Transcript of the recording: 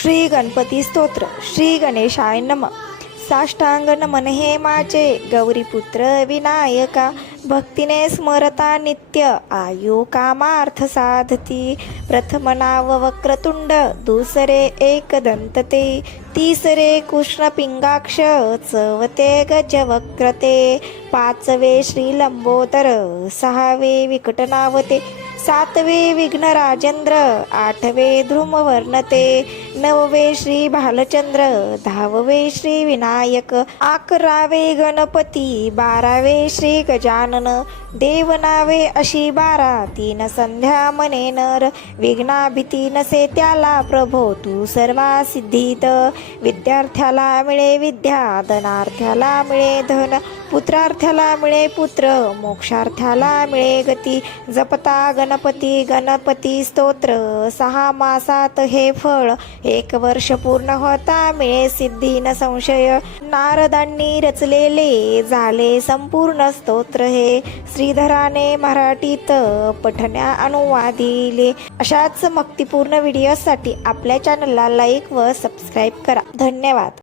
श्री गणपती स्तोत्र श्री गणेशाय नम. साष्टांग नमन हे माझे गौरीपुत्र विनायका भक्तीने स्मरता नित्य आयु कामार्थ साधती. प्रथम नाव वक्रतुंड दुसरे एकदंतते तिसरे कृष्ण पिंगाक्ष चवते गजवक्रते पाचवे श्री लंबोदर सहावे विकटनावते सातवे विघ्न राजेंद्र आठवे ध्रुमवर्णते नववे श्री भालचंद्र दहावे श्री विनायक अकरावे गणपती बारावे श्री गजानन देवनावे अशी बारा तीन संध्या मने नर विघ्ना भीती नसे त्याला प्रभो तू सर्वा सिद्धीत. विद्यार्थ्याला मिळे विद्या धनार्थ्याला मिळे धन पुत्रार्थ्याला मिळे पुत्र मोक्षार्थ्याला मिळे गती. जपता गणपती गणपती स्तोत्र सहा मासात हे फळ एक वर्ष पूर्ण होता मिळे सिद्धी न संशय. नारदांनी रचलेले झाले संपूर्ण स्तोत्र हे. श्रीधराने मराठीत पठण्या अनुवादिले. अशाच मक्तीपूर्ण व्हिडिओसाठी आपल्या चॅनलला लाईक व सबस्क्राईब करा. धन्यवाद.